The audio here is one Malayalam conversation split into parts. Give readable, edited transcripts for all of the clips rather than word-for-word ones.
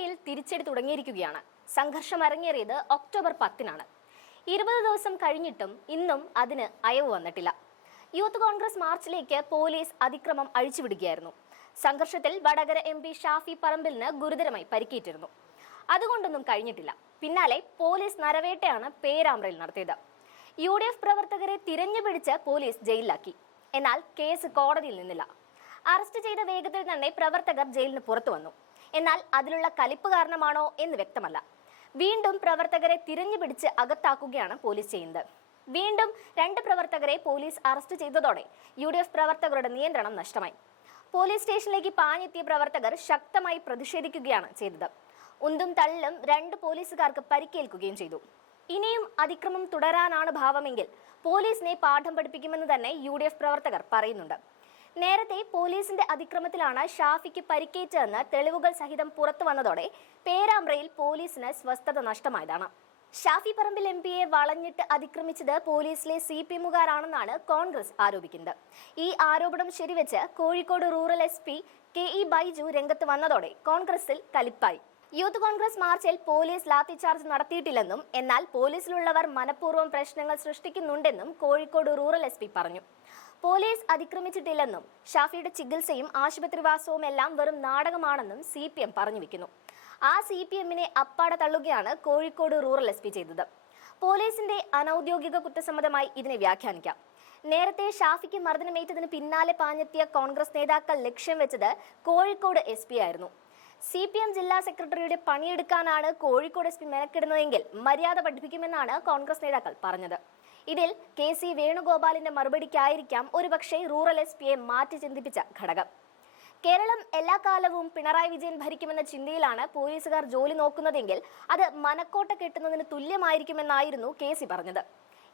പേരാമ്പ്രയിൽ തിരിച്ചടി തുടങ്ങിയിരിക്കുകയാണ്. സംഘർഷം അരങ്ങേറിയത് ഒക്ടോബർ 10-നാണ്. 20 ദിവസം കഴിഞ്ഞിട്ടും ഇന്നും അതിന് അയവ് വന്നിട്ടില്ല. യൂത്ത് കോൺഗ്രസ് മാർച്ചിലേക്ക് പോലീസ് അതിക്രമം അഴിച്ചുവിടുകയായിരുന്നു. സംഘർഷത്തിൽ വടകര MP ഷാഫി പറമ്പിലിന് ഗുരുതരമായി പരിക്കേറ്റിരുന്നു. അതുകൊണ്ടൊന്നും കഴിഞ്ഞിട്ടില്ല. പിന്നാലെ പോലീസ് നരവേട്ടയാണ് പേരാമ്പ്രയിൽ നടത്തിയത്. UDF പ്രവർത്തകരെ തിരഞ്ഞുപിടിച്ച് പോലീസ് ജയിലിലാക്കി. എന്നാൽ കേസ് കോടതിയിൽ നിന്നില്ല. അറസ്റ്റ് ചെയ്ത വേഗത്തിൽ തന്നെ പ്രവർത്തകർ ജയിലിന് പുറത്തു വന്നു. എന്നാൽ അതിലുള്ള കലിപ്പ് കാരണമാണോ എന്ന് വ്യക്തമല്ല. വീണ്ടും പ്രവർത്തകരെ തിരഞ്ഞുപിടിച്ച് അകത്താക്കുകയാണ് പോലീസ് ചെയ്യുന്നത്. വീണ്ടും 2 പ്രവർത്തകരെ പോലീസ് അറസ്റ്റ് ചെയ്തതോടെ UDF പ്രവർത്തകരുടെ നിയന്ത്രണം നഷ്ടമായി. പോലീസ് സ്റ്റേഷനിലേക്ക് പാഞ്ഞെത്തിയ പ്രവർത്തകർ ശക്തമായി പ്രതിഷേധിക്കുകയാണ് ചെയ്തത്. ഉന്തും തള്ളിലും 2 പോലീസുകാർക്ക് പരിക്കേൽക്കുകയും ചെയ്തു. ഇനിയും അതിക്രമം തുടരാനാണ് ഭാവമെങ്കിൽ പോലീസിനെ പാഠം പഠിപ്പിക്കുമെന്ന് തന്നെ UDF പ്രവർത്തകർ പറയുന്നുണ്ട്. നേരത്തെ പോലീസിന്റെ അതിക്രമത്തിലാണ് ഷാഫിക്ക് പരിക്കേറ്റതെന്ന് തെളിവുകൾ സഹിതം പുറത്തു വന്നതോടെ പേരാമ്പ്രയിൽ പോലീസിന് സ്വസ്ഥത നഷ്ടമായതാണ്. ഷാഫി പറമ്പിൽ MPയെ വളഞ്ഞിട്ട് അതിക്രമിച്ചത് പോലീസിലെ CPM-കാരാണെന്നാണ് കോൺഗ്രസ് ആരോപിക്കുന്നത്. ഈ ആരോപണം ശരിവെച്ച് Kozhikode rural SP KE Baiju രംഗത്ത് വന്നതോടെ കോൺഗ്രസിൽ കലിപ്പായി. യൂത്ത് കോൺഗ്രസ് മാർച്ചിൽ പോലീസ് ലാത്തിചാർജ് നടത്തിയിട്ടില്ലെന്നും എന്നാൽ പോലീസിലുള്ളവർ മനഃപൂർവ്വം പ്രശ്നങ്ങൾ സൃഷ്ടിക്കുന്നുണ്ടെന്നും കോഴിക്കോട് റൂറൽ SP പറഞ്ഞു. പോലീസ് അതിക്രമിച്ചിട്ടില്ലെന്നും ഷാഫിയുടെ ചികിത്സയും ആശുപത്രിവാസവും എല്ലാം വെറും നാടകമാണെന്നും CPM പറഞ്ഞു വെക്കുന്നു. ആ CPM-നെ അപ്പാടെ തള്ളുകയാണ് കോഴിക്കോട് റൂറൽ SP ചെയ്തത്. പോലീസിന്റെ അനൌദ്യോഗിക കുറ്റസമ്മതമായി ഇതിനെ വ്യാഖ്യാനിക്കാം. നേരത്തെ ഷാഫിക്ക് മർദ്ദനമേറ്റതിന് പിന്നാലെ പാഞ്ഞെത്തിയ കോൺഗ്രസ് നേതാക്കൾ ലക്ഷ്യം വെച്ചത് കോഴിക്കോട് SP ആയിരുന്നു. CPM ജില്ലാ സെക്രട്ടറിയുടെ പണിയെടുക്കാനാണ് കോഴിക്കോട് SP മെനക്കെടുന്നതെങ്കിൽ മര്യാദ പഠിപ്പിക്കുമെന്നാണ് കോൺഗ്രസ് നേതാക്കൾ പറഞ്ഞത്. ഇതിൽ KC വേണുഗോപാലിന്റെ മറുപടിക്കായിരിക്കാം ഒരുപക്ഷെ റൂറൽ SPയെ മാറ്റി ചിന്തിപ്പിച്ച ഘടകം. കേരളം എല്ലാ കാലവും പിണറായി വിജയൻ ഭരിക്കുമെന്ന ചിന്തയിലാണ് പോലീസുകാർ ജോലി നോക്കുന്നതെങ്കിൽ അത് മനക്കോട്ട കെട്ടുന്നതിന് തുല്യമായിരിക്കുമെന്നായിരുന്നു KC പറഞ്ഞത്.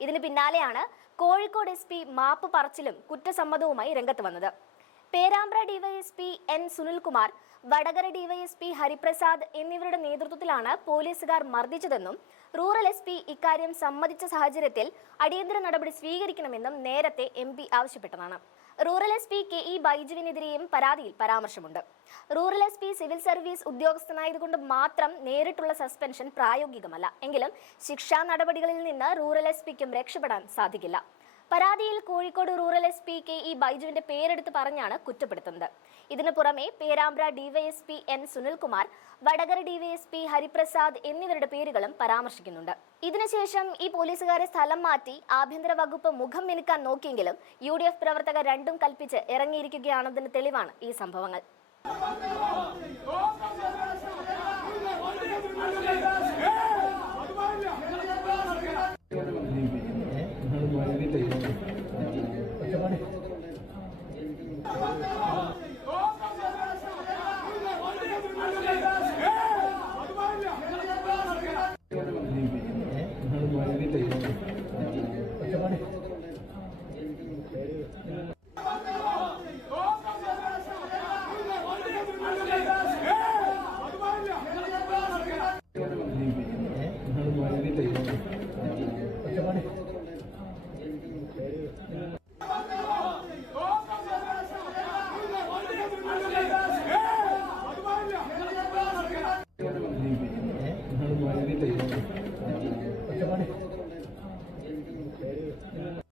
ഇതിന് പിന്നാലെയാണ് കോഴിക്കോട് SP മാപ്പ് പറച്ചിലും കുറ്റസമ്മതവുമായി രംഗത്ത് വന്നത്. Perambra DYSP N Sunilkumar, Vadakara DYSP Hariprasad എന്നിവരുടെ നേതൃത്വത്തിലാണ് പോലീസുകാർ മർദ്ദിച്ചതെന്നും റൂറൽ SP ഇക്കാര്യം സമ്മതിച്ച സാഹചര്യത്തിൽ അടിയന്തര നടപടി സ്വീകരിക്കണമെന്നും നേരത്തെ MP ആവശ്യപ്പെട്ടതാണ്. റൂറൽ SP KE ബൈജുവിനെതിരെയും പരാതിയിൽ പരാമർശമുണ്ട്. റൂറൽ SP സിവിൽ സർവീസ് ഉദ്യോഗസ്ഥനായതുകൊണ്ട് മാത്രം നേരിട്ടുള്ള സസ്പെൻഷൻ പ്രായോഗികമല്ല. എങ്കിലും ശിക്ഷാ നടപടികളിൽ നിന്ന് റൂറൽ SPക്കും രക്ഷപ്പെടാൻ സാധിക്കില്ല. പരാതിയിൽ കോഴിക്കോട് റൂറൽ SP KE ബൈജുവിന്റെ പേരെടുത്ത് പറഞ്ഞാണ് കുറ്റപ്പെടുത്തുന്നത്. ഇതിനു പുറമെ Perambra DYSP N Sunilkumar, Vadakara DYSP Hariprasad എന്നിവരുടെ പേരുകളും പരാമർശിക്കുന്നുണ്ട്. ഇതിനുശേഷം ഈ പോലീസുകാരെ സ്ഥലം മാറ്റി ആഭ്യന്തര വകുപ്പ് മുഖം മിനുക്കാൻ നോക്കിയെങ്കിലും UDF പ്രവർത്തകർ രണ്ടും കൽപ്പിച്ച് ഇറങ്ങിയിരിക്കുകയാണെന്നതിന് തെളിവാണ് ഈ സംഭവങ്ങൾ.